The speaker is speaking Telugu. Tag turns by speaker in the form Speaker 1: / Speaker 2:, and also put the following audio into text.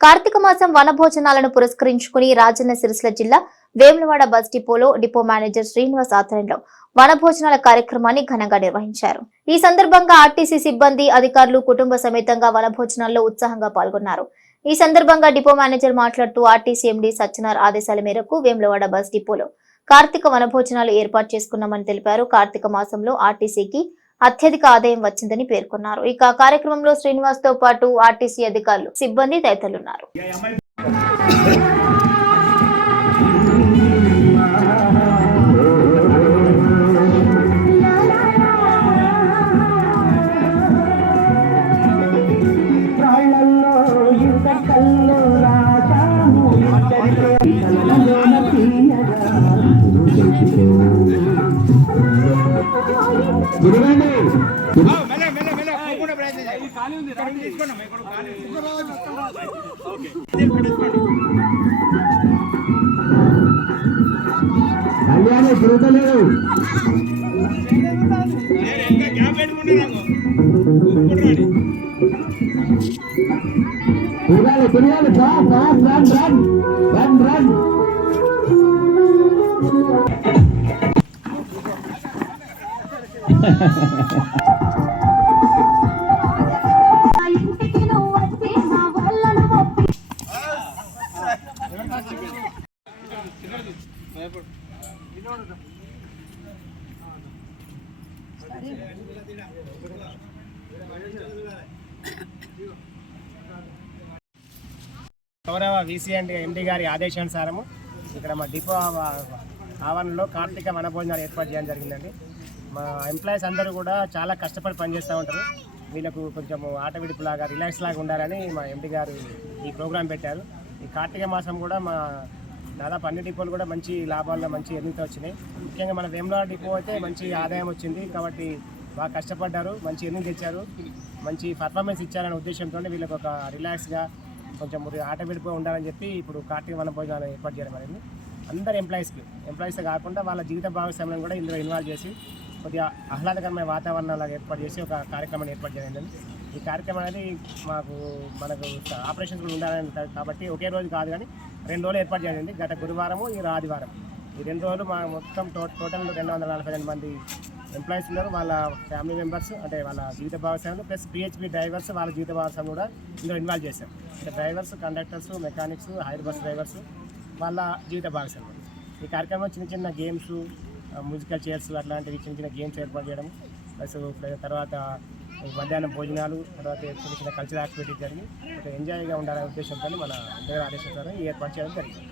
Speaker 1: కార్తీక మాసం వనభోజనాలను పురస్కరించుకుని రాజన్న సిరిసిల్ల జిల్లా వేములవాడ బస్ డిపోలో డిపో మేనేజర్ శ్రీనివాస్ ఆధ్వర్యంలో వనభోజనాల కార్యక్రమాన్ని ఘనంగా నిర్వహించారు. ఈ సందర్భంగా ఆర్టీసీ సిబ్బంది అధికారులు కుటుంబ సమేతంగా వనభోజనాల్లో ఉత్సాహంగా పాల్గొన్నారు. ఈ సందర్భంగా డిపో మేనేజర్ మాట్లాడుతూ ఆర్టీసీ ఎండీ సత్యనార్ ఆదేశాల మేరకు వేములవాడ బస్ డిపోలో కార్తీక వనభోజనాలు ఏర్పాటు చేసుకున్నామని తెలిపారు. కార్తీక మాసంలో ఆర్టీసీకి అత్యధిక ఆదాయం వచ్చిందని పేర్కొన్నారు. ఇక కార్యక్రమంలో శ్రీనివాస్తో పాటు ఆర్టీసీ అధికారులు సిబ్బంది తదితరులున్నారు.
Speaker 2: గురువైన
Speaker 3: కళ్యాణి తిరుగుతలేదు తిరగాలి తిరగాలి run run run run run run
Speaker 4: ఇంటికి
Speaker 2: గౌరవ వీసీ అండ్ ఎండి గారి ఆదేశానుసారము ఇక్కడ మా డిపో ఆవరణలో కార్తీక వనభోజనాలు ఏర్పాటు చేయడం జరిగిందండి. మా ఎంప్లాయీస్ అందరూ కూడా చాలా కష్టపడి పనిచేస్తూ ఉంటారు. వీళ్ళకు కొంచెం ఆట విడుపులాగా రిలాక్స్ లాగా ఉండాలని మా ఎండి గారు ఈ ప్రోగ్రాం పెట్టారు. ఈ కార్తీక మాసం కూడా మా దాదాపు అన్ని డిపోలు కూడా మంచి లాభాల్లో మంచి ఎన్నిక వచ్చినాయి. ముఖ్యంగా మన వేమలా డిపో అయితే మంచి ఆదాయం వచ్చింది. కాబట్టి బాగా కష్టపడ్డారు. మంచి ఎన్ని తెచ్చారు. మంచి పర్ఫార్మెన్స్ ఇచ్చారనే ఉద్దేశంతో వీళ్ళకి ఒక రిలాక్స్గా కొంచెం ఆట విడిపోయి ఉండాలని చెప్పి ఇప్పుడు కార్తీక వన భోజనాలు ఏర్పాటు చేయడం జరిగింది. అందరు ఎంప్లాయీస్కి ఎంప్లాయీస్ కాకుండా వాళ్ళ జీవిత భాగస్వామ్యం కూడా ఇందులో ఇన్వాల్వ్ చేసి కొద్దిగా ఆహ్లాదకరమైన వాతావరణం లాగా ఏర్పాటు చేసి ఒక కార్యక్రమాన్ని ఏర్పాటు చేయడం ఈ కార్యక్రమం అనేది మాకు మనకు ఆపరేషన్స్ కూడా ఉండాలని కాబట్టి ఒకే రోజు కాదు కానీ రెండు రోజులు ఏర్పాటు చేయండి గత గురువారము ఈ ఆదివారం ఈ రెండు రోజులు మా మొత్తం టో టోటల్ రెండు వందల నలభై రెండు మంది ఎంప్లాయీస్ ఉన్నారు. వాళ్ళ ఫ్యామిలీ మెంబర్స్ అంటే వాళ్ళ జీవిత భాగస్వాములు ప్లస్ పిహెచ్పి డ్రైవర్స్ వాళ్ళ జీవిత భాగస్వాములు కూడా ఇందులో ఇన్వాల్వ్ చేశారు. అంటే drivers conductors mechanics hire bus drivers వాళ్ళ జీవిత భాగస్వాములు. ఈ కార్యక్రమంలో చిన్న చిన్న గేమ్స్ మ్యూజికల్ చైర్స్ అట్లాంటివి చిన్న చిన్న గేమ్స్ ఏర్పాటు చేయడం ప్లస్ తర్వాత మధ్యాహ్నం భోజనాలు తర్వాత చిన్న చిన్న కల్చరల్ యాక్టివిటీస్ జరిగి ఒక ఎంజాయ్గా ఉండాలనే ఉద్దేశంతో మన దగ్గర ఆదేశం ఈ ఏర్పాటు చేయడం జరిగింది.